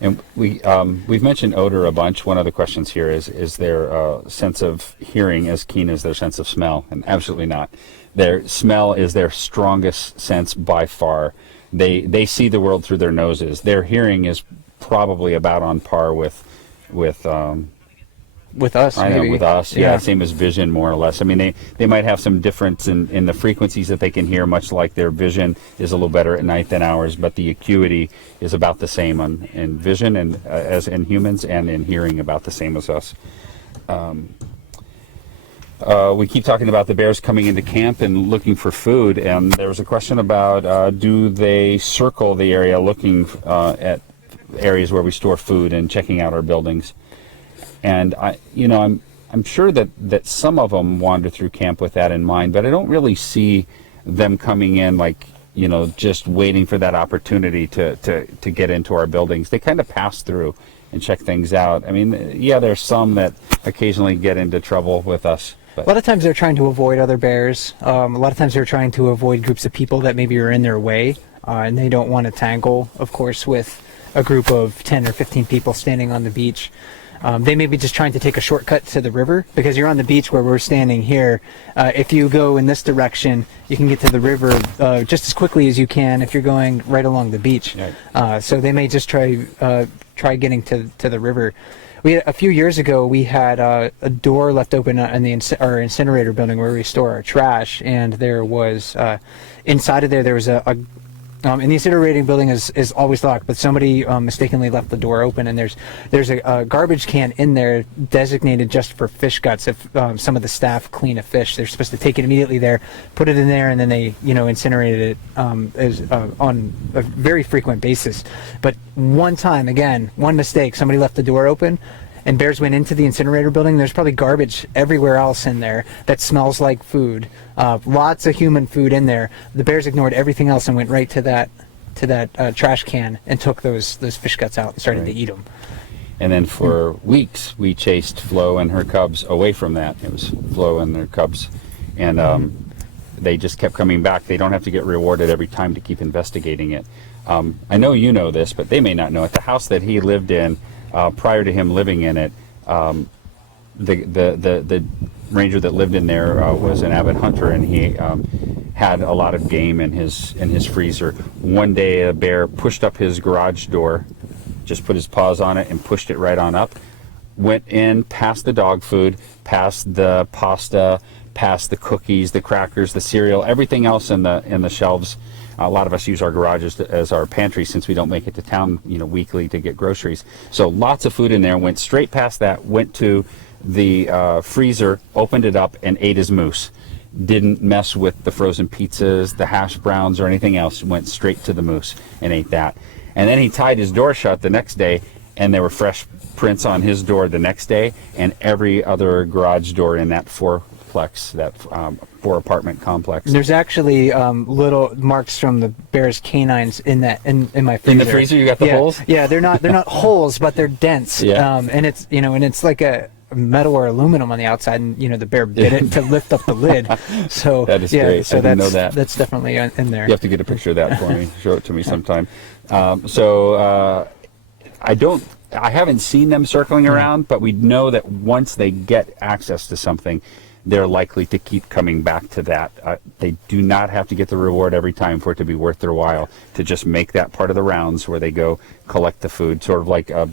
And we've mentioned odor a bunch. One of the questions here is their sense of hearing as keen as their sense of smell? And absolutely not. Their smell is their strongest sense by far. They see the world through their noses. Their hearing is probably about on par with us. With us, same as vision, more or less. I mean, they might have some difference in the frequencies that they can hear, much like their vision is a little better at night than ours, but the acuity is about the same in vision and as in humans, and in hearing about the same as us. We keep talking about the bears coming into camp and looking for food, and there was a question about do they circle the area looking at areas where we store food and checking out our buildings. And I'm sure that some of them wander through camp with that in mind, but I don't really see them coming in just waiting for that opportunity to get into our buildings. They kind of pass through and check things out. I mean, there's some that occasionally get into trouble with us. But. A lot of times they're trying to avoid other bears. A lot of times they're trying to avoid groups of people that maybe are in their way, and they don't want to tangle, of course, with a group of 10 or 15 people standing on the beach. They may be just trying to take a shortcut to the river, because you're on the beach where we're standing here. If you go in this direction, you can get to the river just as quickly as you can if you're going right along the beach. Right. So they may just try getting to the river. A few years ago, we had a door left open in our incinerator building where we store our trash, and there was inside of there was and the incinerating building is always locked, but somebody mistakenly left the door open, and there's a garbage can in there designated just for fish guts. If some of the staff clean a fish, they're supposed to take it immediately there, put it in there, and then they incinerate it on a very frequent basis. But one time, again, one mistake, somebody left the door open, and bears went into the incinerator building. There's probably garbage everywhere else in there that smells like food. Lots of human food in there. The bears ignored everything else and went right to that trash can and took those fish guts out and started to eat them. And then for weeks, we chased Flo and her cubs away from that. It was Flo and their cubs. And they just kept coming back. They don't have to get rewarded every time to keep investigating it. I know you know this, but they may not know it. The house that he lived in, prior to him living in it, the ranger that lived in there was an avid hunter, and he had a lot of game in his freezer. One day, a bear pushed up his garage door, just put his paws on it and pushed it right on up. went in past the dog food, past the pasta, past the cookies, the crackers, the cereal, everything else in the shelves. A lot of us use our garages as our pantry since we don't make it to town, weekly to get groceries. So lots of food in there. Went straight past that, went to the freezer, opened it up, and ate his moose. Didn't mess with the frozen pizzas, the hash browns, or anything else. Went straight to the moose and ate that. And then he tied his door shut the next day, and there were fresh prints on his door the next day, and every other garage door in that four-plex, that four-apartment complex. There's actually little marks from the bear's canines in my freezer. In the freezer, you got the holes? Yeah, they're not holes, but they're dents. Yeah. And it's like a metal or aluminum on the outside, and the bear bit it to lift up the lid. So that is great. So I didn't know that. That's definitely in there. You have to get a picture of that for me. Show it to me sometime. I haven't seen them circling around, but we know that once they get access to something, they're likely to keep coming back to that. They do not have to get the reward every time for it to be worth their while to just make that part of the rounds where they go collect the food, sort of like a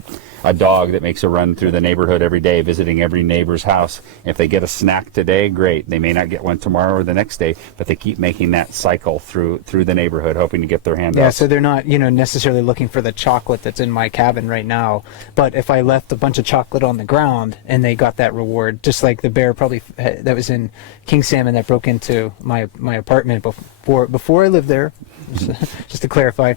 dog that makes a run through the neighborhood every day, visiting every neighbor's house. If they get a snack today, great. They may not get one tomorrow or the next day, but they keep making that cycle through the neighborhood, hoping to get their hand out. Yeah, so they're not, necessarily looking for the chocolate that's in my cabin right now. But if I left a bunch of chocolate on the ground and they got that reward, just like the bear probably that was in King Salmon that broke into my apartment before I lived there, just to clarify.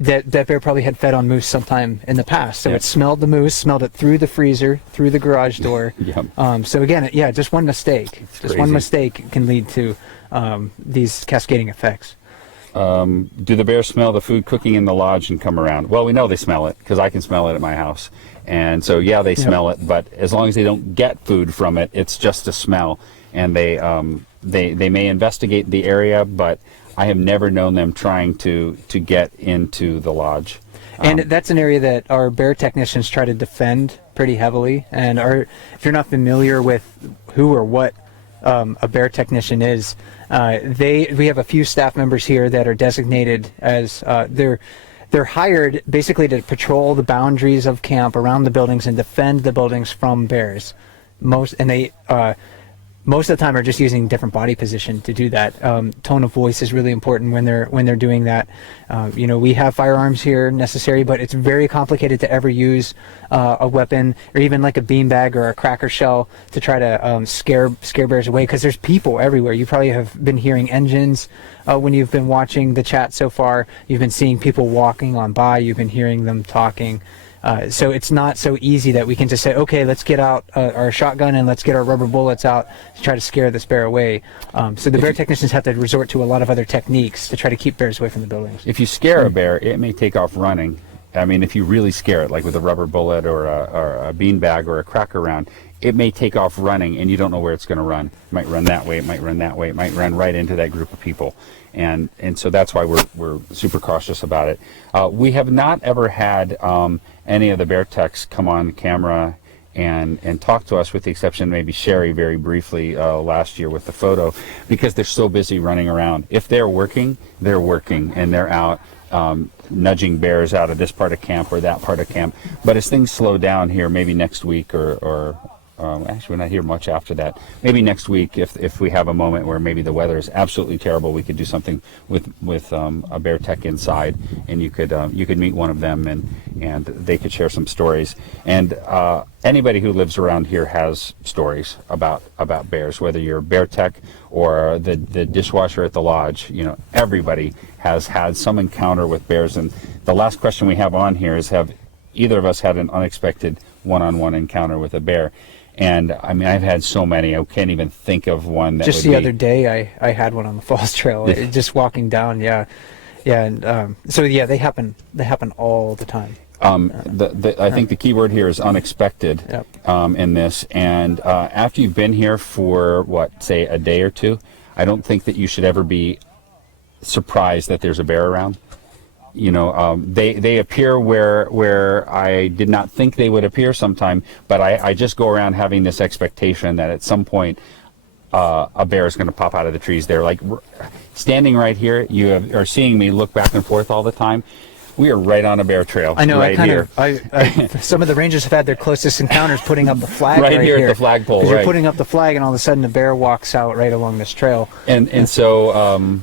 That bear probably had fed on moose sometime in the past. So It smelled the moose, smelled it through the freezer, through the garage door. Yep. So again, just one mistake. One mistake can lead to these cascading effects. Do the bears smell the food cooking in the lodge and come around? Well, we know they smell it because I can smell it at my house. And so, they smell it. But as long as they don't get food from it, it's just a smell. And they may investigate the area, but I have never known them trying to get into the lodge. And that's an area that our bear technicians try to defend pretty heavily. And if you're not familiar with who or what a bear technician is, we have a few staff members here that are designated as they're hired basically to patrol the boundaries of camp around the buildings and defend the buildings from bears. Most of the time are just using different body position to do that. Tone of voice is really important when they're doing that. We have firearms here necessary, but it's very complicated to ever use a weapon or even like a beanbag or a cracker shell to try to scare bears away, because there's people everywhere. You probably have been hearing engines when you've been watching the chat so far. You've been seeing people walking on by. You've been hearing them talking. So it's not so easy that we can just say, okay, let's get out our shotgun and let's get our rubber bullets out to try to scare this bear away. So the bear technicians have to resort to a lot of other techniques to try to keep bears away from the buildings. If you scare a bear, it may take off running. I mean, if you really scare it, like with a rubber bullet or a beanbag or a cracker round, it may take off running and you don't know where it's going to run. It might run that way, it might run that way, it might run right into that group of people. And so that's why we're super cautious about it. We have not ever had any of the bear techs come on camera and talk to us, with the exception of maybe Sherry very briefly last year with the photo, because they're so busy running around. If they're working and they're out nudging bears out of this part of camp or that part of camp. But as things slow down here, maybe next week or actually, we're not here much after that. Maybe next week, if we have a moment where maybe the weather is absolutely terrible, we could do something with a bear tech inside, and you could meet one of them and they could share some stories. And anybody who lives around here has stories about bears, whether you're a bear tech or the dishwasher at the lodge. Everybody has had some encounter with bears. And the last question we have on here is, have either of us had an unexpected one-on-one encounter with a bear? And I mean, I've had so many, I can't even think of one that just the other day I had one on the Falls Trail, just walking down. And so they happen all the time. I think the key word here is unexpected. Yep. In this. And after you've been here for say a day or two, I don't think that you should ever be surprised that there's a bear around. They appear where I did not think they would appear sometime, but I just go around having this expectation that at some point a bear is going to pop out of the trees. They're like standing right here. You are seeing me look back and forth all the time. We are right on a bear trail. I know. Right here. Some of the rangers have had their closest encounters putting up the flag right here at the flagpole. 'Cause Right. You're putting up the flag, and all of a sudden, a bear walks out right along this trail. And so.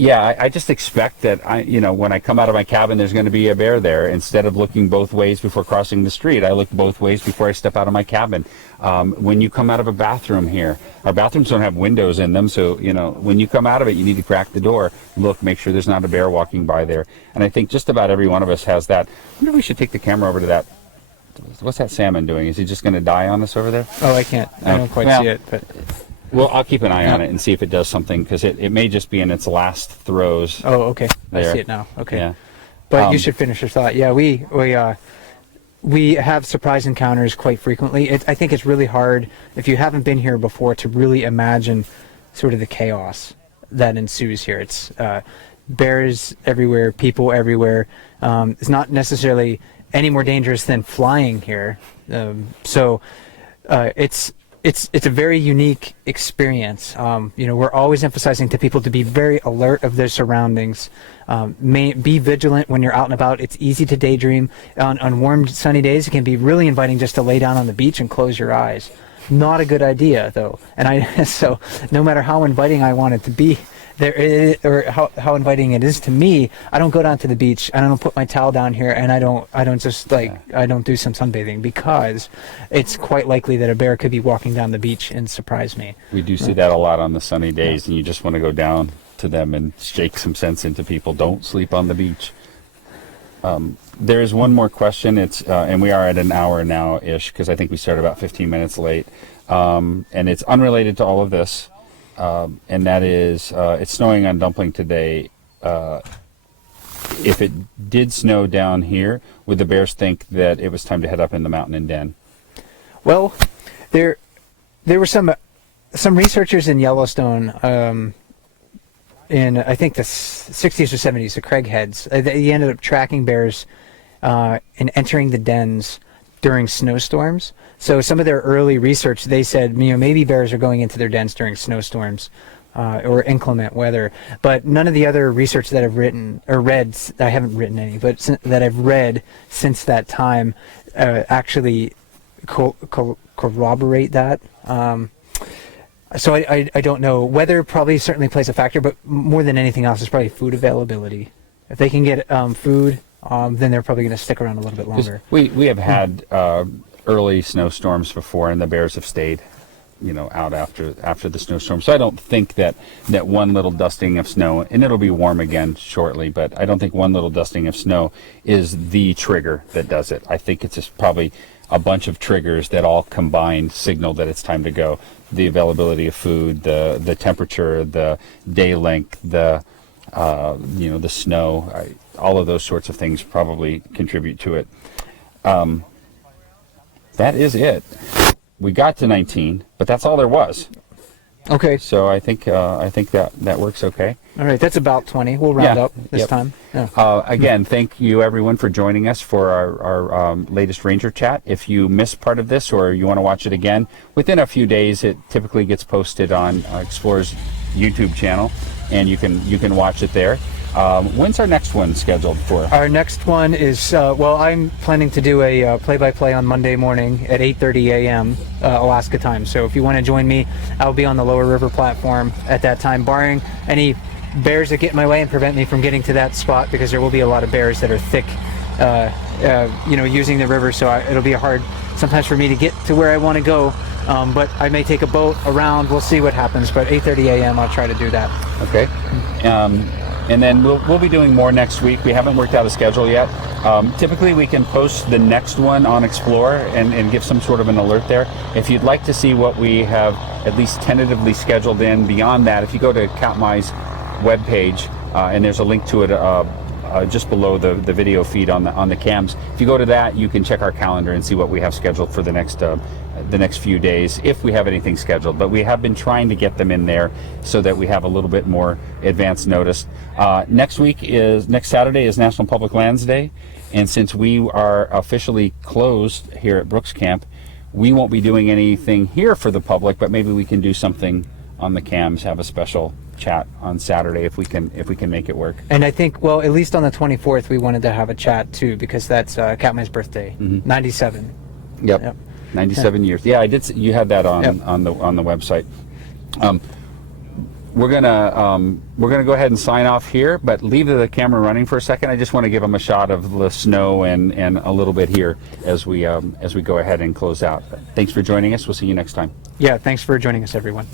Yeah, I just expect that when I come out of my cabin, there's going to be a bear there. Instead of looking both ways before crossing the street, I look both ways before I step out of my cabin. When you come out of a bathroom here, our bathrooms don't have windows in them, so when you come out of it, you need to crack the door, look, make sure there's not a bear walking by there. And I think just about every one of us has that. Maybe we should take the camera over to that. What's that salmon doing? Is he just going to die on us over there? Oh, I can't. I don't quite see it, but. Well, I'll keep an eye on it and see if it does something, because it may just be in its last throes. Oh, okay. There. I see it now. Okay. Yeah. But you should finish your thought. Yeah, we have surprise encounters quite frequently. I think it's really hard, if you haven't been here before, to really imagine sort of the chaos that ensues here. It's bears everywhere, people everywhere. It's not necessarily any more dangerous than flying here. It's a very unique experience. We're always emphasizing to people to be very alert of their surroundings. Be vigilant when you're out and about. It's easy to daydream. On warm, sunny days, it can be really inviting just to lay down on the beach and close your eyes. Not a good idea, though. And so no matter how inviting I want it to be, or how inviting it is to me, I don't go down to the beach. I don't put my towel down here, and I don't do some sunbathing, because it's quite likely that a bear could be walking down the beach and surprise me. We do see that a lot on the sunny days, and you just want to go down to them and shake some sense into people. Don't sleep on the beach. There is one more question. It's and we are at an hour now-ish, because I think we started about 15 minutes late, and it's unrelated to all of this. And that is, it's snowing on Dumpling today. If it did snow down here, would the bears think that it was time to head up in the mountain and den? Well, there were some researchers in Yellowstone in, I think, the 60s or 70s, the Craigheads. They ended up tracking bears and entering the dens during snowstorms. So some of their early research, they said, maybe bears are going into their dens during snowstorms or inclement weather. But none of the other research that I've written or read, I haven't written any, but that I've read since that time actually corroborate that. So I don't know. Weather probably certainly plays a factor, but more than anything else, it's probably food availability. If they can get food, then they're probably going to stick around a little bit longer. We have had early snowstorms before, and the bears have stayed, out after the snowstorm. So I don't think that one little dusting of snow, and it'll be warm again shortly, but I don't think one little dusting of snow is the trigger that does it. I think it's just probably a bunch of triggers that all combined signal that it's time to go. The availability of food, the temperature, the day length, the snow, all of those sorts of things probably contribute to it. That is it. We got to 19, but that's all there was. Okay. So I think that works okay. All right, that's about 20. We'll round up this time. Yeah. Again, thank you everyone for joining us for our latest Ranger Chat. If you missed part of this or you want to watch it again, within a few days it typically gets posted on Explorer's YouTube channel, and you can watch it there. When's our next one scheduled for? Our next one is, I'm planning to do a play-by-play on Monday morning at 8:30 a.m. Alaska time. So if you want to join me, I'll be on the lower river platform at that time, barring any bears that get in my way and prevent me from getting to that spot, because there will be a lot of bears that are thick, using the river. So it'll be hard sometimes for me to get to where I want to go. But I may take a boat around. We'll see what happens. But 8:30 a.m. I'll try to do that. Okay. And then we'll be doing more next week. We haven't worked out a schedule yet. Typically, we can post the next one on Explorer and give some sort of an alert there. If you'd like to see what we have at least tentatively scheduled in beyond that, if you go to Katmai's webpage, and there's a link to it just below the video feed on the cams. If you go to that, you can check our calendar and see what we have scheduled for the next few days, if we have anything scheduled. But we have been trying to get them in there so that we have a little bit more advance notice. Next Saturday is National Public Lands Day, and since we are officially closed here at Brooks Camp, we won't be doing anything here for the public, but maybe we can do something on the cams, have a special chat on Saturday if we can make it work. And I think, well, at least on the 24th, we wanted to have a chat too, because that's Katmai's birthday, 97. Yep. 97 years. Yeah, I did. You had that on Yep. on the website. We're gonna go ahead and sign off here, but leave the camera running for a second. I just want to give them a shot of the snow and a little bit here as we go ahead and close out. Thanks for joining us. We'll see you next time. Yeah, thanks for joining us, everyone.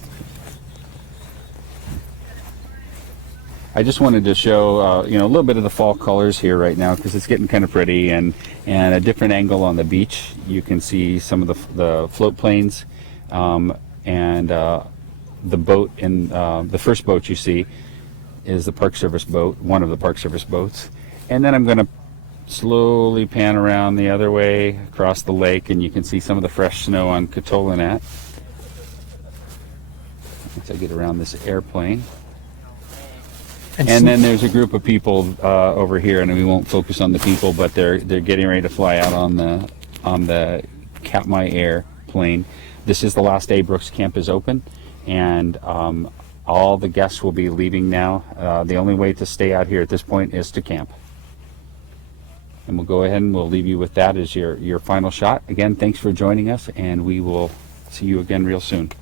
I just wanted to show a little bit of the fall colors here right now because it's getting kind of pretty, and a different angle on the beach. You can see some of the float planes, and the boat in the first boat you see is the Park Service boat, one of the Park Service boats. And then I'm going to slowly pan around the other way across the lake, and you can see some of the fresh snow on Katolanat. Once I get around this airplane. And then there's a group of people over here, and we won't focus on the people, but they're getting ready to fly out on the Katmai airplane. This is the last day Brooks Camp is open, and all the guests will be leaving now. The only way to stay out here at this point is to camp. And we'll go ahead and we'll leave you with that as your final shot. Again, thanks for joining us, and we will see you again real soon.